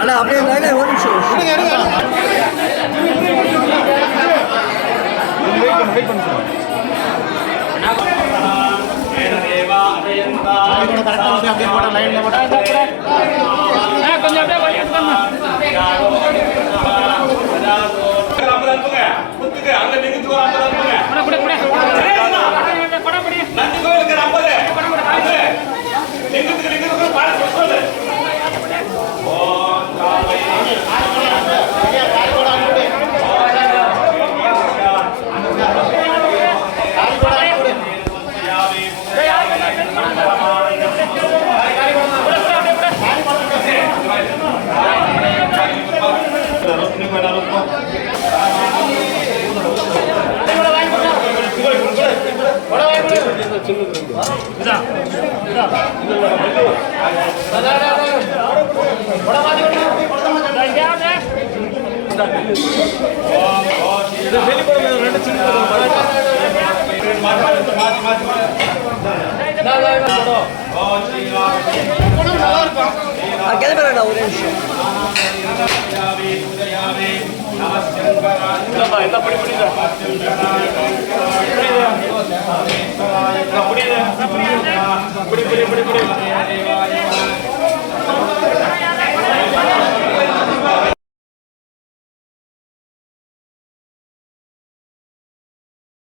அண்ணா அப்படியே லைன்ல ஒரு நிமிஷம் வெயிட் பண்ணு சார் அப்படியே போட லைன்ல போட கொஞ்சம் அப்படியே வெயிட் பண்ணு அனுப்புங்க குத்துக்கு அங்க நின்னு தூர அனுப்புங்க குட குட குட குட படி நந்தி கோயிலுக்கு 50 குட குட காசு லிங்கத்துக்கு பாட சொல்லு ஓம் காலை கிளம்புறா ஒரு நிமிஷம் எல்லாம் படி புரியுது